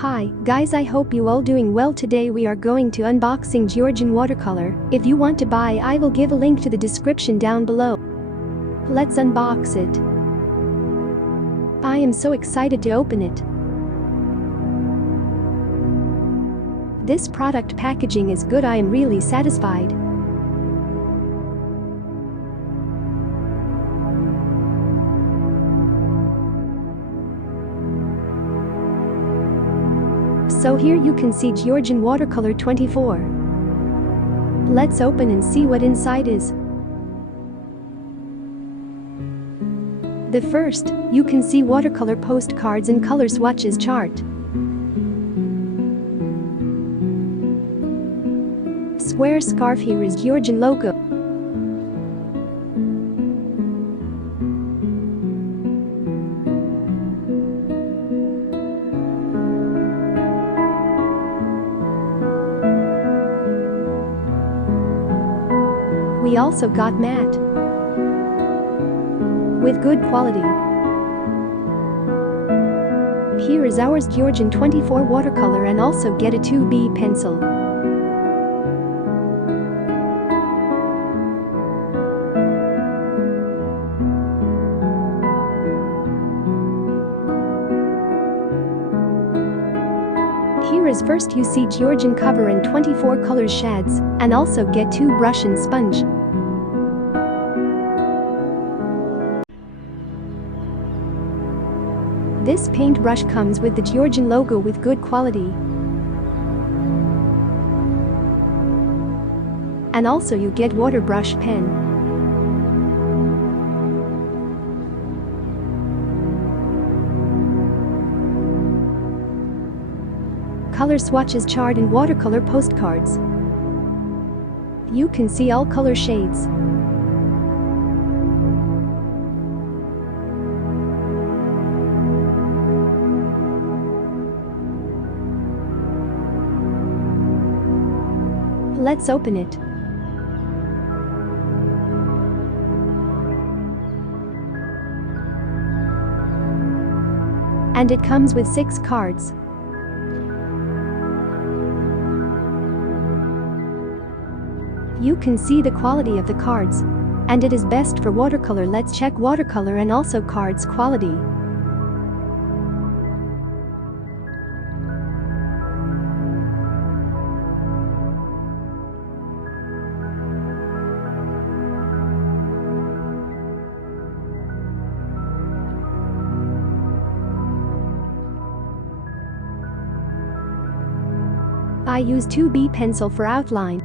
Hi, guys, I hope you all doing well. Today we are going to unboxing Giorgione watercolor. If you want to buy, I will give a link to the description down below. Let's unbox it. I am so excited to open it. This product packaging is good. I am really satisfied. So here you can see Giorgione Watercolor 24. Let's open and see what inside is. The first, you can see watercolor postcards and color swatches chart. Square scarf. Here is Giorgione logo. We also got matte with good quality. Here is ours Giorgione 24 watercolor, and also get a 2B pencil. Here is first you see Giorgione cover and 24 colors shades, and also get 2 brush and sponge. This paintbrush comes with the Giorgione logo with good quality. And also you get water brush pen. Color swatches chart and watercolor postcards. You can see all color shades. Let's open it. And it comes with 6 cards. You can see the quality of the cards. And it is best for watercolor. Let's check watercolor and also cards quality. I use 2B pencil for outline.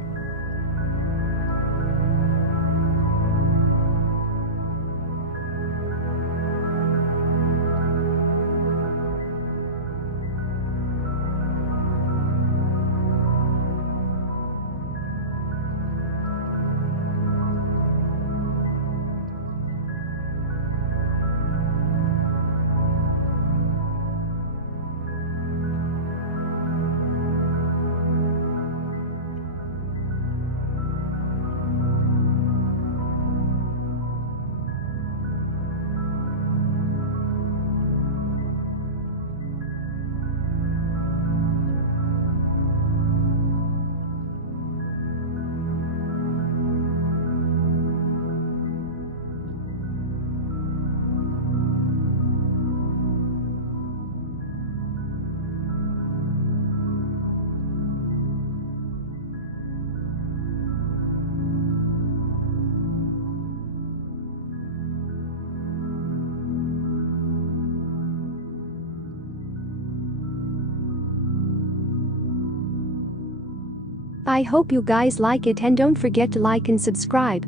I hope you guys like it, and don't forget to like and subscribe.